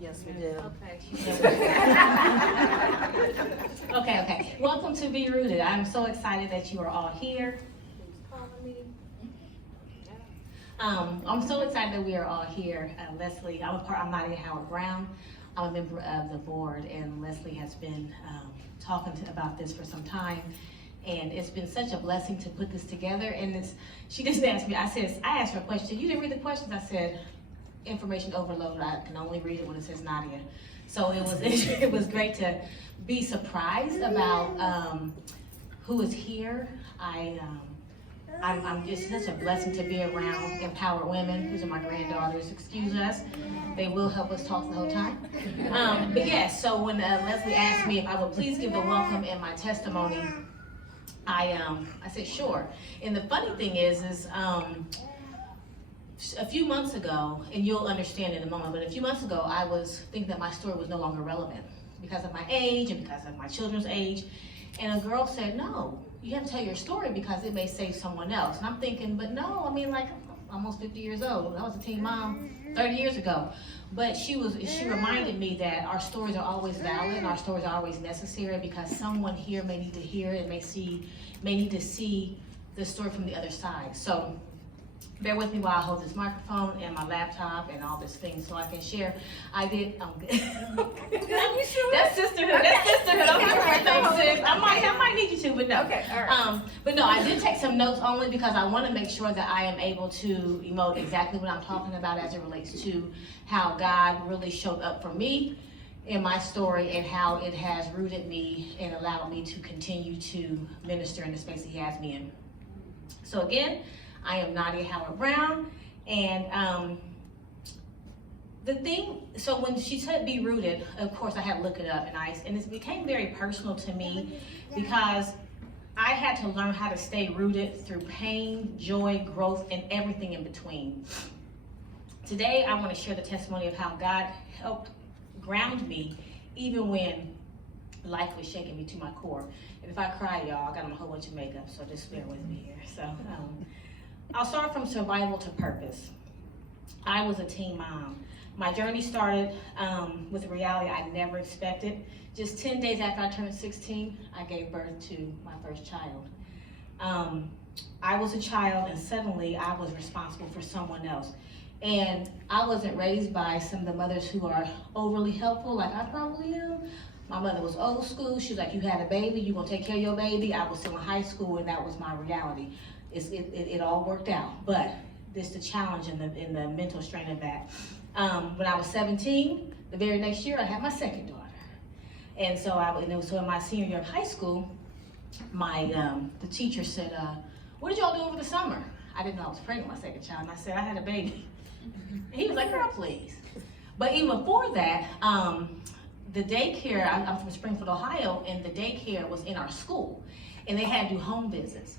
Yes, we do. Okay. Okay. Welcome to Be Rooted. I'm so excited that you are all here. I'm so excited that we are all here. Leslie, I'm Nott Howard Brown. I'm a member of the board, and Leslie has been talking about this for some time. And it's been such a blessing to put this together. And she just asked me, I asked her a question. You didn't read the questions? I said, information overload. I can only read it when it says Nadia. So it was great to be surprised about who is here. I'm just such a blessing to be around empowered women. These are my granddaughters. Excuse us. They will help us talk the whole time. But yes, so when Leslie asked me if I would please give the welcome and my testimony, I said sure. And the funny thing is a few months ago, and you'll understand in a moment, but a few months ago, I was thinking that my story was no longer relevant because of my age and because of my children's age. And a girl said, no, you have to tell your story because it may save someone else. And I'm thinking, but no, I mean, like, I'm almost 50 years old. I was a teen mom 30 years ago. But she reminded me that our stories are always valid and our stories are always necessary because someone here may need to hear it, may need to see the story from the other side. So bear with me while I hold this microphone and my laptop and all this things so I can share. I did, That's sisterhood, Okay, thanks, sis. I might need you to, but no. Okay, all right. But no, I did take some notes only because I want to make sure that I am able to emote exactly what I'm talking about as it relates to how God really showed up for me in my story and how it has rooted me and allowed me to continue to minister in the space He has me in. So again, I am Nott Howard Brown, and so when she said be rooted, of course I had to look it up, and it became very personal to me because I had to learn how to stay rooted through pain, joy, growth, and everything in between. Today I want to share the testimony of how God helped ground me even when life was shaking me to my core. And if I cry, y'all, I got on a whole bunch of makeup, so just bear with me here. So I'll start from survival to purpose. I was a teen mom. My journey started with a reality I never expected. Just 10 days after I turned 16, I gave birth to my first child. I was a child, and suddenly I was responsible for someone else. And I wasn't raised by some of the mothers who are overly helpful, like I probably am. My mother was old school. She was like, you had a baby, you're gonna take care of your baby. I was still in high school, and that was my reality. It all worked out, but there's the challenge and the mental strain of that. When I was 17, the very next year, I had my second daughter. And so in my senior year of high school, the teacher said, what did y'all do over the summer? I didn't know I was pregnant with my second child, and I said, I had a baby. And he was like, girl, please. But even before that, the daycare, I'm from Springfield, Ohio, and the daycare was in our school, and they had to do home visits.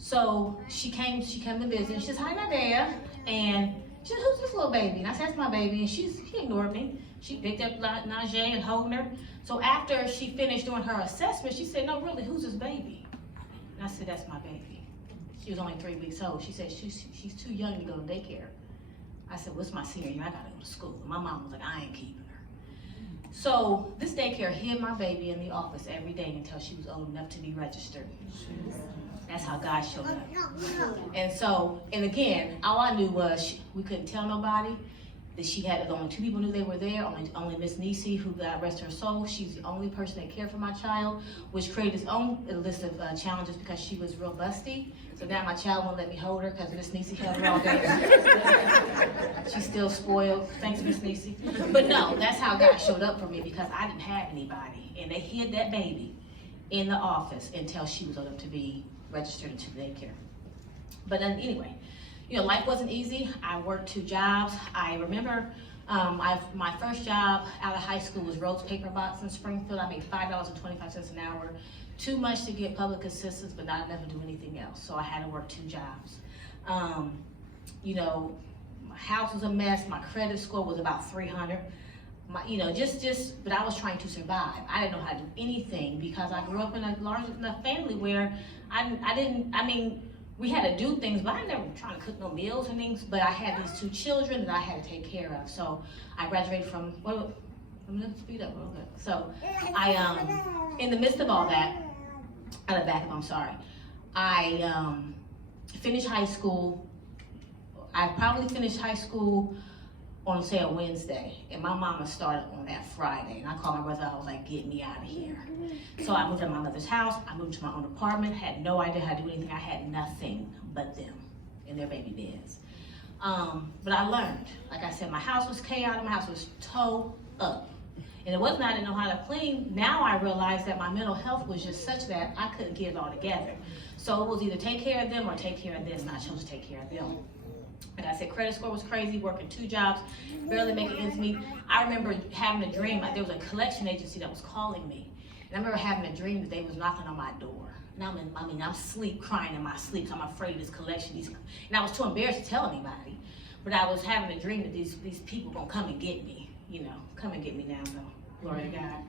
So she came to visit. She says, hi, Nadia. And she said, who's this little baby? And I said, that's my baby. And she ignored me. She picked up Najee and holding her. So after she finished doing her assessment, she said, no, really, who's this baby? And I said, that's my baby. She was only 3 weeks old. She said, she's too young to go to daycare. I said, well, it's my senior year. I got to go to school. And my mom was like, I ain't keeping her. So this daycare hid my baby in the office every day until she was old enough to be registered. That's how God showed up. And again, all I knew was we couldn't tell nobody that she had, only 2 people knew they were there, only Miss Nisi, who God rest her soul. She's the only person that cared for my child, which created its own list of challenges because she was real busty. So now my child won't let me hold her because Miss Nisi held her all day. She's still spoiled. Thanks, Miss Nisi. But no, that's how God showed up for me because I didn't have anybody. And they hid that baby in the office until she was old enough to be registered into daycare. But then anyway, life wasn't easy. I worked 2 jobs. I remember my first job out of high school was Rhodes Paper Box in Springfield. I made $5.25 an hour. Too much to get public assistance, but not enough to do anything else. So I had to work 2 jobs. My house was a mess. My credit score was about 300. But I was trying to survive. I didn't know how to do anything because I grew up in a large enough family where we had to do things, but I never trying to cook no meals and things, but I had these 2 children that I had to take care of. So I graduated from, speed up real quick. So in the midst of all that, I'm sorry, I finished high school. I probably finished high school on, say, a Wednesday, and my mama started on that Friday, and I called my brother. I was like, get me out of here. So I moved to my mother's house. I moved to my own apartment, had no idea how to do anything. I had nothing but them and their baby beds. But I learned. Like I said, my house was chaotic. My house was towed up. And it wasn't that I didn't know how to clean. Now I realized that my mental health was just such that I couldn't get it all together. So it was either take care of them or take care of this, and I chose to take care of them. Like I said, credit score was crazy, working 2 jobs, barely making ends meet. I remember having a dream, like there was a collection agency that was calling me. And I remember having a dream that they was knocking on my door. And I'm asleep, crying in my sleep, so I'm afraid of this collection. And I was too embarrassed to tell anybody. But I was having a dream that these people gonna come and get me, come and get me now, though. Glory to God.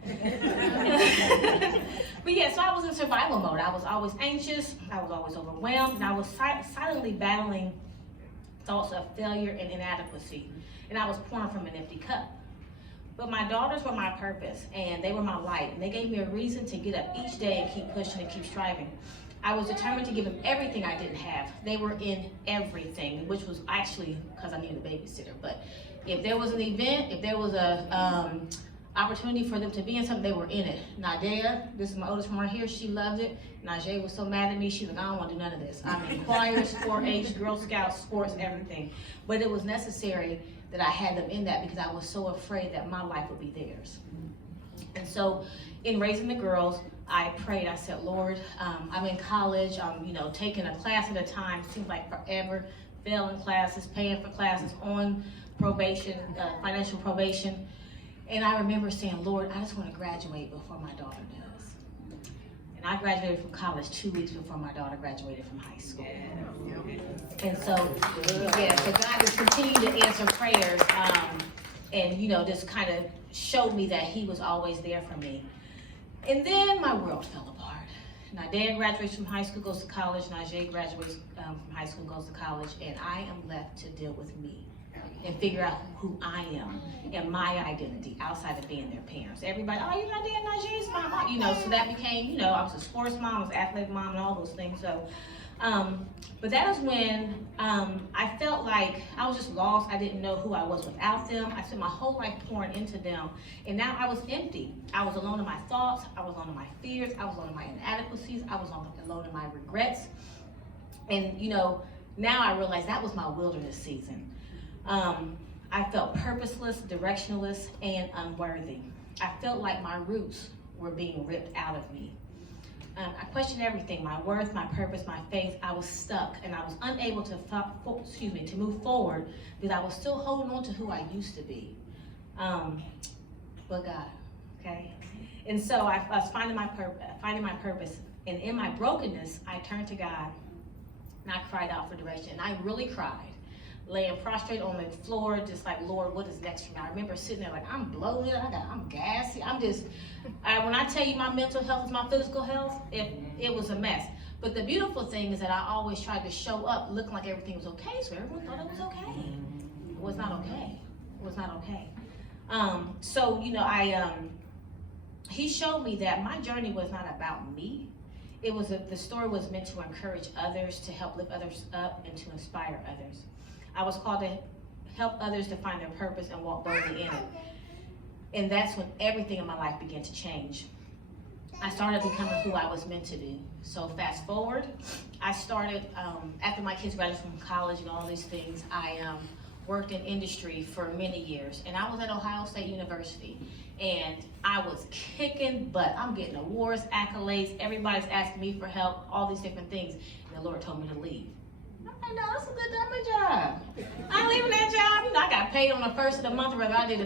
But yeah, so I was in survival mode. I was always anxious, I was always overwhelmed, and I was silently battling thoughts of failure and inadequacy, and I was pouring from an empty cup. But my daughters were my purpose, and they were my light, and they gave me a reason to get up each day and keep pushing and keep striving. I was determined to give them everything I didn't have. They were in everything, which was actually because I needed a babysitter. But if there was an event, if there was a opportunity for them to be in something, they were in it. Nadia, this is my oldest one right here, she loved it. Najee was so mad at me, she's like, I don't want to do none of this. I mean, choirs, 4-H, Girl Scouts, sports, everything. But it was necessary that I had them in that because I was so afraid that my life would be theirs. And so in raising the girls, I prayed. I said, Lord, I'm in college, I'm taking a class at a time, seems like forever, failing classes, paying for classes, on probation, financial probation. And I remember saying, Lord, I just want to graduate before my daughter does. And I graduated from college 2 weeks before my daughter graduated from high school. And so, so God has continued to answer prayers, and just kind of showed me that He was always there for me. And then my world fell apart. Now, Dad graduates from high school, goes to college. Najee graduates from high school, goes to college, and I am left to deal with me and figure out who I am and my identity outside of being their parents. Everybody, oh, you're not Dad Najee's mom, so that became, I was a sports mom, I was an athletic mom, and all those things. So, but that was when I felt like I was just lost. I didn't know who I was without them. I spent my whole life pouring into them, and now I was empty. I was alone in my thoughts, I was alone in my fears, I was alone in my inadequacies, I was alone in my regrets. And now I realize that was my wilderness season. I felt purposeless, directionless, and unworthy. I felt like my roots were being ripped out of me. I questioned everything, my worth, my purpose, my faith. I was stuck, and I was unable to move forward because I was still holding on to who I used to be. But God, okay? And so I was finding my purpose, and in my brokenness, I turned to God, and I cried out for direction, and I really cried. Laying prostrate on the floor, just like, Lord, what is next for me? I remember sitting there like, I'm bloated, I'm gassy, when I tell you my mental health is my physical health, it was a mess. But the beautiful thing is that I always tried to show up looking like everything was okay, so everyone thought it was okay. It was not okay. It was not okay. He showed me that my journey was not about me. The story was meant to encourage others, to help lift others up, and to inspire others. I was called to help others to find their purpose and walk boldly in it. And that's when everything in my life began to change. I started becoming who I was meant to be. So fast forward, I started, after my kids graduated from college and all these things, I worked in industry for many years. And I was at Ohio State University. And I was kicking butt. I'm getting awards, accolades, everybody's asking me for help, all these different things. And the Lord told me to leave. I know, it's a good job. I'm leaving that job. I got paid on the first of the month, whether I did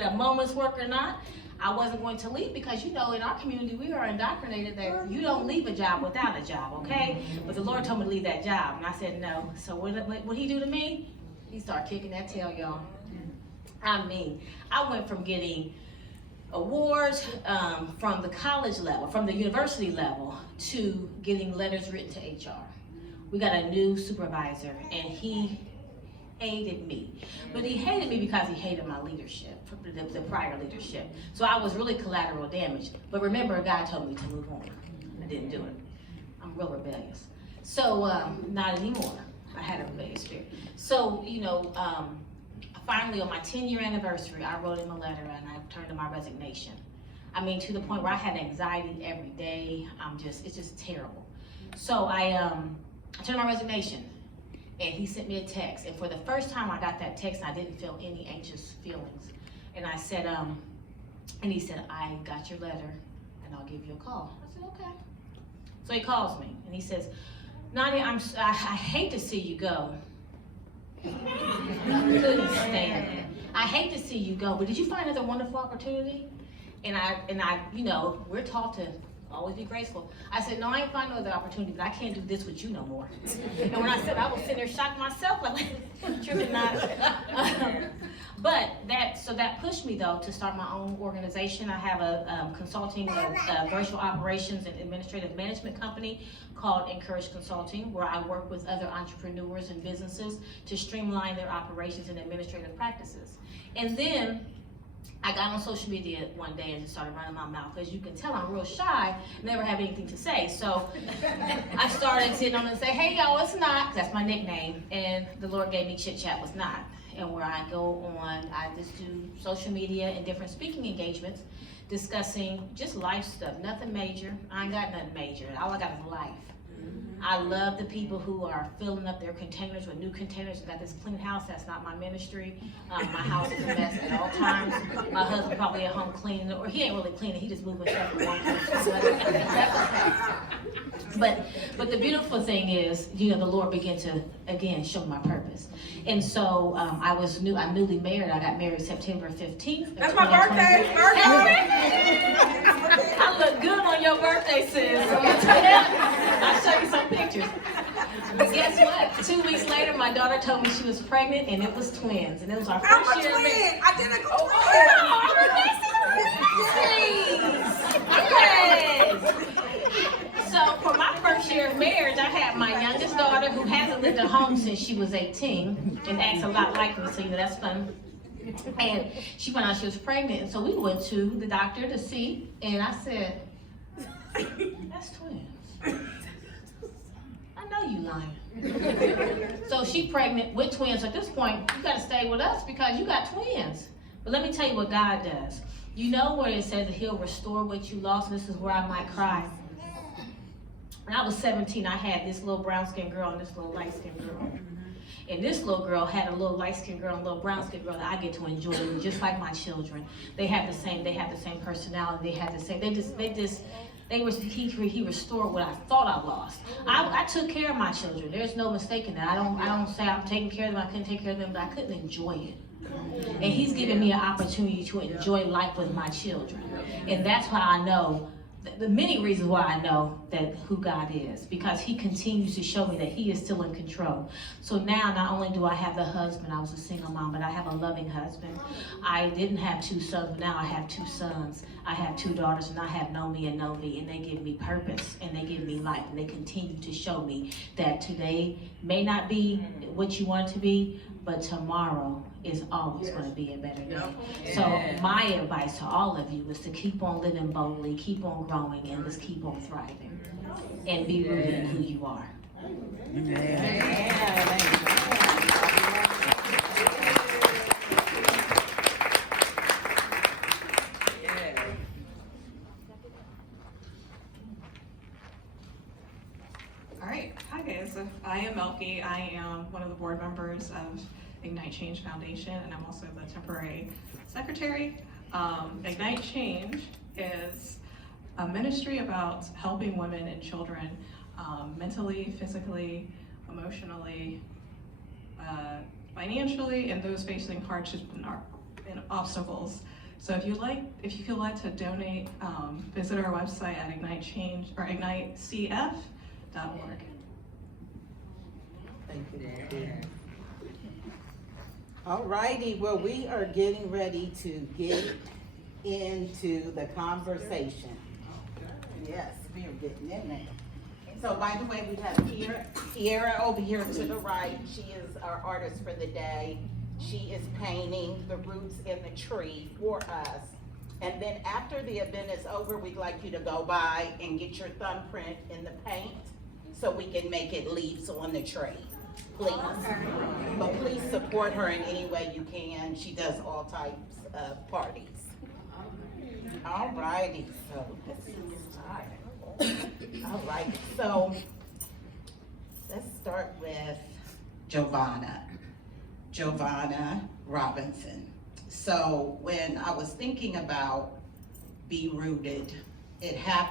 a moment's work or not. I wasn't going to leave because, in our community, we are indoctrinated that you don't leave a job without a job, okay? But the Lord told me to leave that job, and I said no. So what He do to me? He started kicking that tail, y'all. I went from getting awards from the college level, from the university level, to getting letters written to HR. we got a new supervisor, and he hated me. But he hated me because he hated my leadership, the prior leadership. So I was really collateral damage. But remember, God told me to move on. I didn't do it. I'm real rebellious. So, not anymore. I had a rebellious spirit. So, finally on my 10-year anniversary, I wrote him a letter and I turned in my resignation. I mean, to the point where I had anxiety every day. It's just terrible. So I turned in my resignation, and he sent me a text. And for the first time I got that text, I didn't feel any anxious feelings. And I said, and he said, I got your letter and I'll give you a call. I said, okay. So he calls me and he says, Nadia, I hate to see you go. I couldn't stand it. I hate to see you go, but did you find another wonderful opportunity? And I, we're taught to always be graceful. I said, no, I ain't find no other opportunity, but I can't do this with you no more. And when I said, I was sitting there shocked myself, like, tripping not. But that pushed me though to start my own organization. I have a consulting, virtual operations and administrative management company called Encourage Consulting, where I work with other entrepreneurs and businesses to streamline their operations and administrative practices. And then I got on social media one day and just started running my mouth. As you can tell, I'm real shy, never have anything to say. So I started sitting on and say, hey y'all, it's Nott. That's my nickname. And the Lord gave me Chit Chat with Nott. And where I go on, I just do social media and different speaking engagements, discussing just life stuff, nothing major. I ain't got nothing major. All I got is life. I love the people who are filling up their containers with new containers. I got this clean house. That's not my ministry. My house is a mess at all times. My husband probably at home cleaning it, or he ain't really cleaning. He just moving stuff from one place to another. But the beautiful thing is, the Lord began to again show my purpose. And so I'm newly married. I got married September 15th. That's my birthday. I look good on your birthday, sis. I'll show you some pictures. But guess what? 2 weeks later, my daughter told me she was pregnant, and it was twins. And it was our first year. Identical twins. So for my first year of marriage, I had my youngest daughter who hasn't lived at home since she was 18 and acts a lot like me, so that's fun. And she found out she was pregnant, and so we went to the doctor to see, and I said, that's twins. I know you lying. So she pregnant with twins. At this point, you got to stay with us because you got twins. But let me tell you what God does. You know where it says that he'll restore what you lost? This is where I might cry. When I was 17, I had this little brown-skinned girl and this little light-skinned girl. And this little girl had a little light-skinned girl and a little brown-skinned girl that I get to enjoy just like my children. They have the same personality. They have the same, he restored what I thought I lost. I took care of my children. There's no mistaking that. I don't say I'm taking care of them. I couldn't take care of them, but I couldn't enjoy it. And he's given me an opportunity to enjoy life with my children. And that's why I know, the many reasons why I know that who God is, because he continues to show me that he is still in control. So now, not only do I have the husband, I was a single mom, but I have a loving husband. I didn't have 2 sons, but now I have 2 sons. I have 2 daughters, and I have Nomi and Novi, and they give me purpose, and they give me life, and they continue to show me that today may not be what you want it to be, but tomorrow is always going to be a better day. So my advice to all of you is to keep on living boldly, keep on growing, and just keep on thriving, and be rooted in who you are. All right. Hi guys. I am Melky. I am one of the board members of Ignite Change Foundation, and I'm also the temporary secretary. Ignite Change is a ministry about helping women and children mentally, physically, emotionally, financially, and those facing hardship and obstacles. So if you feel like to donate, visit our website at ignitecf.org. Thank you. All righty, well, we are getting ready to get into the conversation. Yes, we are getting in there. So by the way, we have Kiera over here to the right. She is our artist for the day. She is painting the roots in the tree for us. And then after the event is over, we'd like you to go by and get your thumbprint in the paint so we can make it leaves on the tree, please. But please support her in any way you can. She does all types of parties. All righty, so let's start. All right, so let's start with Giovanna Robinson. So when I was thinking about Be Rooted, it happened